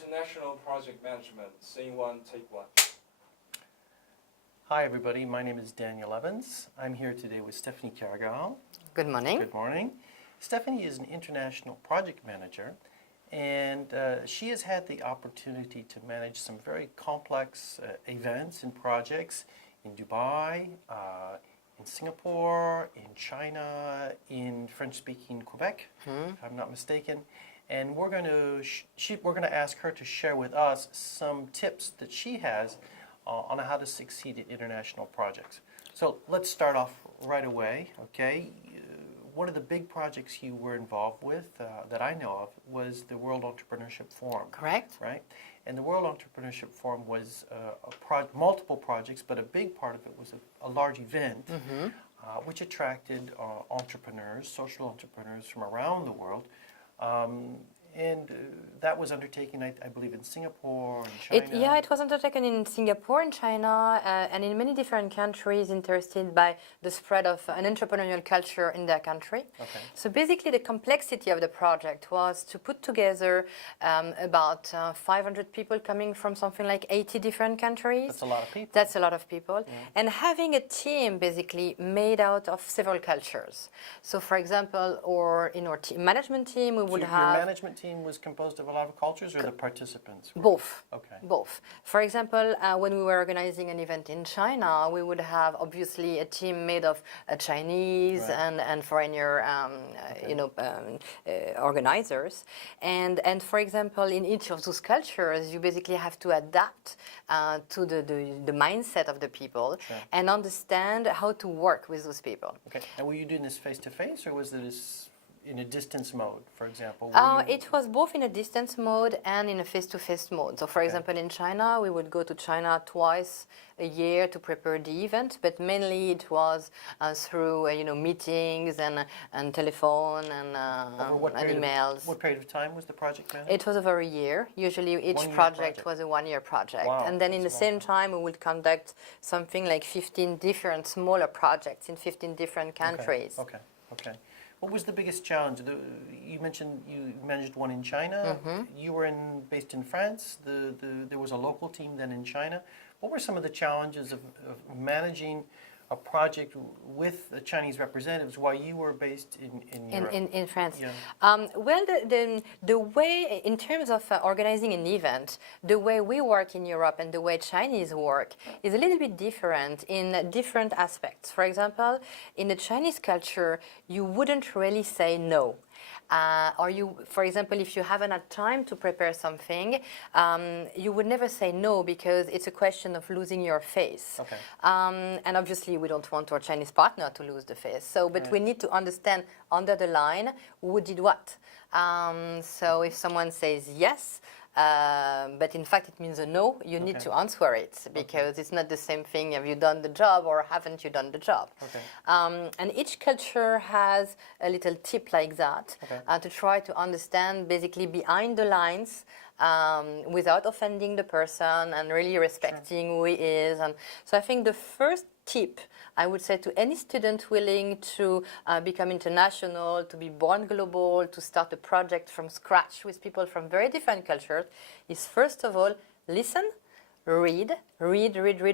International Project Management, Scene 1, Take 1. Hi everybody, my name is Daniel Evans. I'm here today with Stephanie Cargal. Good morning. Good morning. Stephanie is an international project manager, and she has had the opportunity to manage some very complex events and projects in Dubai, in Singapore, in China, in French-speaking Quebec, if I'm not mistaken. And we're going to ask her to share with us some tips that she has on how to succeed in international projects. So let's start off right away, okay? One of the big projects you were involved with that I know of was the World Entrepreneurship Forum. Correct. Right? And the World Entrepreneurship Forum was multiple projects, but a big part of it was a large event which attracted entrepreneurs, social entrepreneurs from around the world. And that was undertaken, I believe, in Singapore and China. It was undertaken in Singapore and China and in many different countries interested by the spread of an entrepreneurial culture in their country. Okay. So basically the complexity of the project was to put together about 500 people coming from something like 80 different countries. That's a lot of people. That's a lot of people. Yeah. And having a team basically made out of several cultures. So for example, in our management team, we would have... Your management team was composed of a lot of cultures, or the participants? Both. Okay. Both. For example, when we were organizing an event in China, we would have obviously a team made of Chinese and foreigner, organizers. And for example, in each of those cultures, you basically have to adapt to the mindset of the people and understand how to work with those people. Okay. And were you doing this face-to-face, or was this in a distance mode, for example? It was both in a distance mode and in a face-to-face mode. So, for example, in China, we would go to China twice a year to prepare the event, but mainly it was through meetings and telephone and emails. What period of time was the project managed? It was over a year. Usually each project was a one-year project. Wow, and then in the same time, we would conduct something like 15 different smaller projects in 15 different countries. Okay. What was the biggest challenge? You mentioned you managed one in China. You were based in France. There was a local team then in China. What were some of the challenges of managing a project with the Chinese representatives while you were based in Europe? In France. Yeah. Well, the way, in terms of organizing an event, the way we work in Europe and the way Chinese work is a little bit different in different aspects. For example, in the Chinese culture, you wouldn't really say no. For example, if you haven't had time to prepare something, you would never say no because it's a question of losing your face. Okay. And obviously, we don't want our Chinese partner to lose the face. But we need to understand under the line who did what. So if someone says yes, but in fact it means a no, you need to answer it because it's not the same thing. Have you done the job or haven't you done the job? Okay. And each culture has a little tip like that to try to understand basically behind the lines without offending the person and really respecting who he is. And so I think the first tip I would say to any student willing to become international, to be born global, to start a project from scratch with people from very different cultures is first of all, listen, read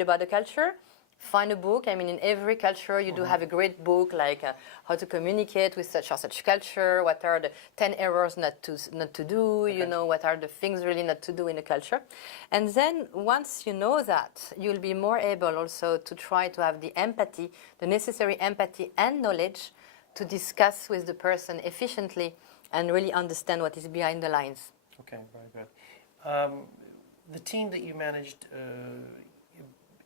about the culture. Find a book. I mean, in every culture, you do have a great book like how to communicate with such or such culture. What are the 10 errors not to do? What are the things really not to do in a culture? And then once you know that, you'll be more able also to try to have the empathy, the necessary empathy and knowledge to discuss with the person efficiently and really understand what is behind the lines. Okay, very good. The team that you managed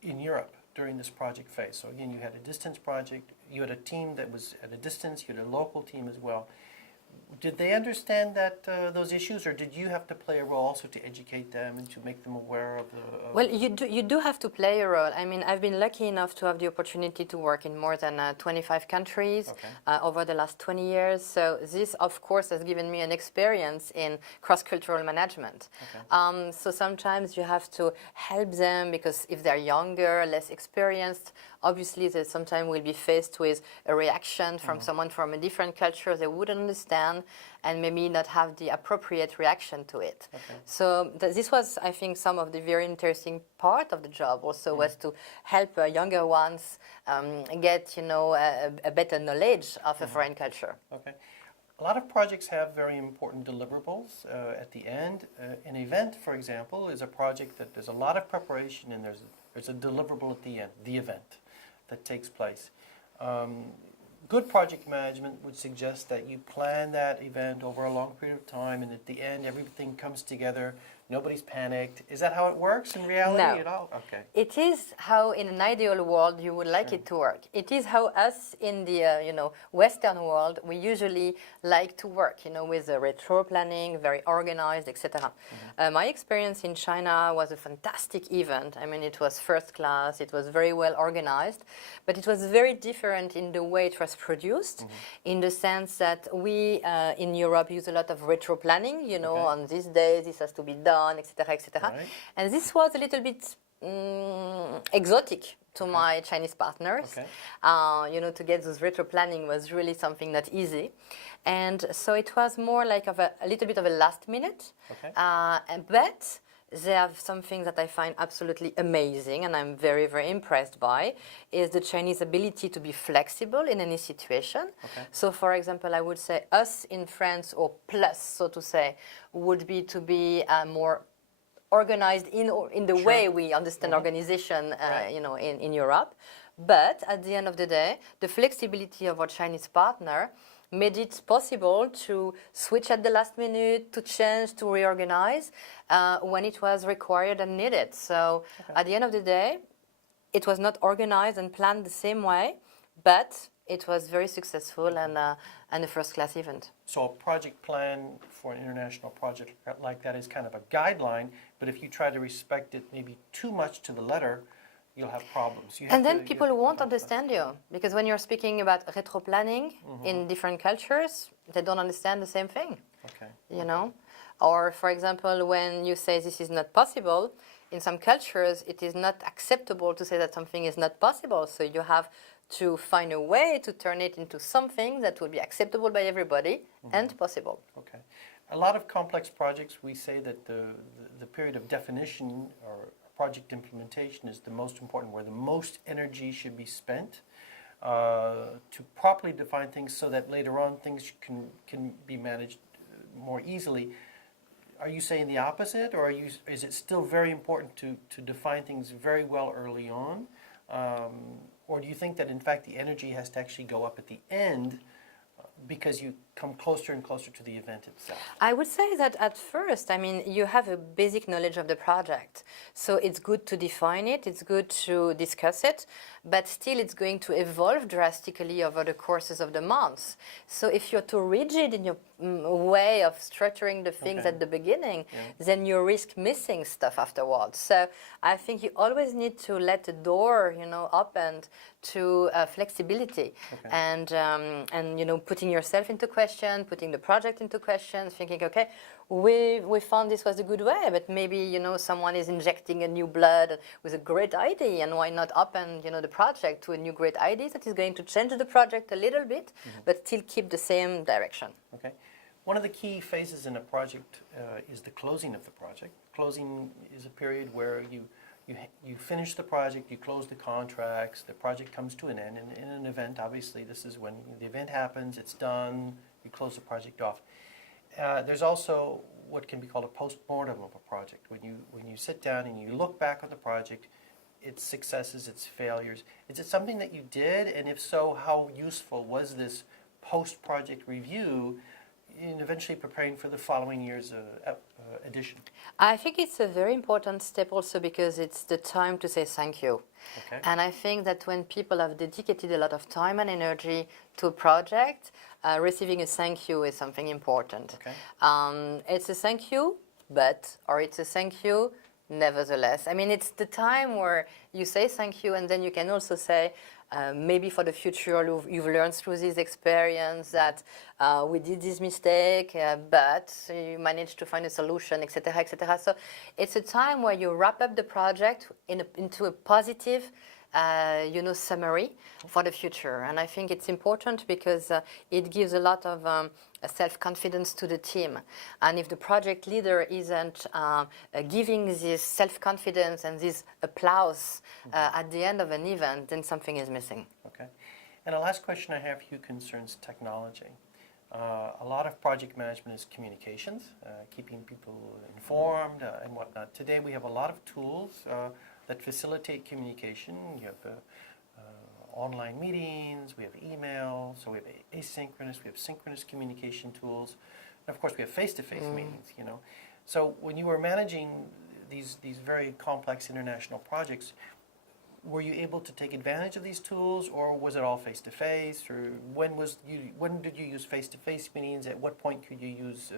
in Europe during this project phase. So again, you had a distance project, you had a team that was at a distance, you had a local team as well. Did they understand that those issues, or did you have to play a role also to educate them and to make them aware of the... Well, you do have to play a role. I mean, I've been lucky enough to have the opportunity to work in more than 25 countries over the last 20 years. So this, of course, has given me an experience in cross-cultural management. So sometimes you have to help them because if they're younger, less experienced, obviously they sometimes will be faced with a reaction from someone from a different culture they wouldn't understand and maybe not have the appropriate reaction to it. So this was, I think, some of the very interesting part of the job also was to help younger ones get, a better knowledge of a foreign culture. Okay. A lot of projects have very important deliverables at the end. An event, for example, is a project that there's a lot of preparation and there's a deliverable at the end, the event that takes place. Good project management would suggest that you plan that event over a long period of time and at the end everything comes together, nobody's panicked. Is that how it works in reality No. at all? Okay. It is how, in an ideal world, you would like it to work. It is how us in the Western world we usually like to work. With the retro planning, very organized, etc. My experience in China was a fantastic event. I mean, it was first class. It was very well organized, but it was very different in the way it was produced. In the sense that we in Europe use a lot of retro planning. On this day this has to be done, etc., etc. Right. And this was a little bit exotic to my Chinese partners. Okay. To get those retro planning was really something not easy. And so it was more like a little bit of a last minute. Okay. But they have something that I find absolutely amazing and I'm very, very impressed by, is the Chinese ability to be flexible in any situation. Okay. So, for example, I would say us in France, or plus, so to say, would be to be more organized in the way we understand organization, Right. in Europe. But at the end of the day, the flexibility of our Chinese partner made it possible to switch at the last minute, to change, to reorganize when it was required and needed. So at the end of the day, it was not organized and planned the same way, but it was very successful and a first-class event. So a project plan for an international project like that is kind of a guideline, but if you try to respect it maybe too much to the letter, you'll have problems. And then people won't understand you, because when you're speaking about retro planning in different cultures, they don't understand the same thing. Okay. Or for example, when you say this is not possible, in some cultures it is not acceptable to say that something is not possible. So you have to find a way to turn it into something that will be acceptable by everybody and possible. Okay. A lot of complex projects, we say that the period of definition or project implementation is the most important, where the most energy should be spent to properly define things so that later on things can be managed more easily. Are you saying the opposite, or is it still very important to define things very well early on? Or do you think that in fact the energy has to actually go up at the end because you come closer and closer to the event itself? I would say that at first, you have a basic knowledge of the project. So it's good to define it, it's good to discuss it, but still it's going to evolve drastically over the courses of the months. So if you're too rigid in your way of structuring the things at the beginning, then you risk missing stuff afterwards. So I think you always need to let the door, open to flexibility and putting yourself into question, putting the project into question, thinking, okay, we found this was a good way, but maybe someone is injecting a new blood with a great idea, and why not open the project to a new great idea that is going to change the project a little bit, but still keep the same direction. Okay. One of the key phases in a project is the closing of the project. Closing is a period where you finish the project, you close the contracts, the project comes to an end. And in an event, obviously, this is when the event happens, it's done, you close the project off. There's also what can be called a post-mortem of a project. When you sit down and you look back on the project, its successes, its failures. Is it something that you did? And if so, how useful was this post-project review in eventually preparing for the following year's edition? I think it's a very important step also because it's the time to say thank you. Okay. And I think that when people have dedicated a lot of time and energy to a project, receiving a thank you is something important. Okay. It's a thank you, or it's a thank you nevertheless. It's the time where you say thank you, and then you can also say, maybe for the future you've learned through this experience that we did this mistake, but you managed to find a solution, etc., etc. So it's a time where you wrap up the project into a positive summary for the future. And I think it's important because it gives a lot of self-confidence to the team. And if the project leader isn't giving this self-confidence and this applause at the end of an event, then something is missing. Okay. And the last question I have for you concerns technology. A lot of project management is communications, keeping people informed and whatnot. Today we have a lot of tools that facilitate communication. You have online meetings, we have email, so we have asynchronous, we have synchronous communication tools, and of course we have face-to-face meetings, you know. So when you were managing these very complex international projects, were you able to take advantage of these tools, or was it all face-to-face, or when did you use face-to-face meetings? At what point could you use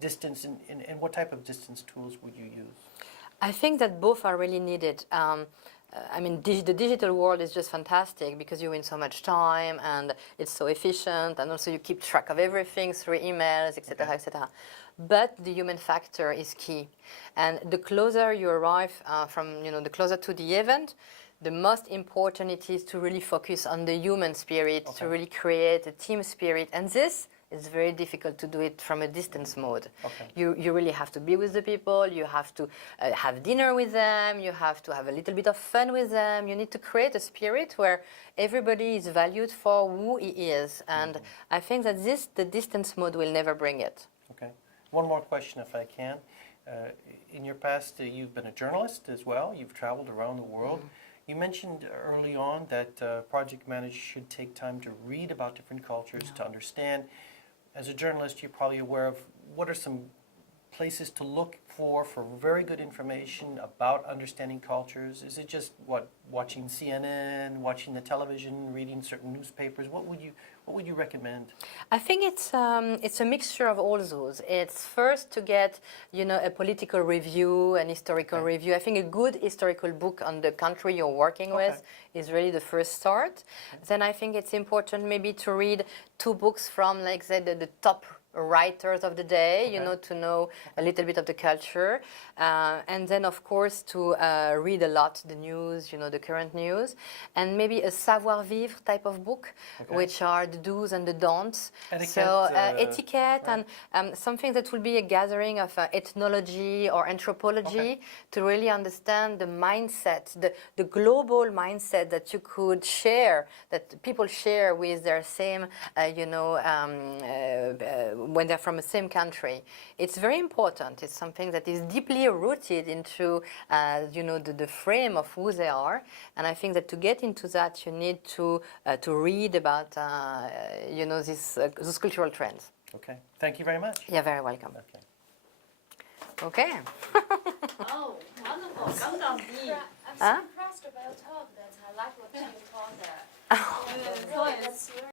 distance, and what type of distance tools would you use? I think that both are really needed. I mean, the digital world is just fantastic because you win so much time and it's so efficient, and also you keep track of everything through emails, etc., etc. But the human factor is key, and the closer you arrive the closer to the event, the most important it is to really focus on the human spirit, to really create a team spirit, and this is very difficult to do it from a distance mode. Okay. You really have to be with the people, you have to have dinner with them, you have to have a little bit of fun with them, you need to create a spirit where everybody is valued for who he is, and I think that the distance mode will never bring it. Okay. One more question if I can. In your past, you've been a journalist as well, you've traveled around the world. You mentioned early on that project managers should take time to read about different cultures, to understand. As a journalist, you're probably aware of what are some places to look for very good information about understanding cultures. Is it just watching CNN, watching the television, reading certain newspapers? What would you recommend? I think it's a mixture of all those. It's first to get a political review, an historical review. I think a good historical book on the country you're working with is really the first start. Then I think it's important maybe to read 2 books from, like, say, the top writers of the day, to know a little bit of the culture, and then of course to read a lot the news, the current news, and maybe a savoir-vivre type of book, which are the do's and the don'ts. Etiquette and something that will be a gathering of ethnology or anthropology to really understand the mindset, the global mindset that you could share, that people share with their same, when they're from the same country. It's very important. It's something that is deeply rooted into, the frame of who they are. And I think that to get into that, you need to read about, those cultural trends. Okay. Thank you very much. You're very welcome. Okay. Okay. Oh, wonderful. I'm so impressed about talk that I like what you taught there. Oh. Really, that's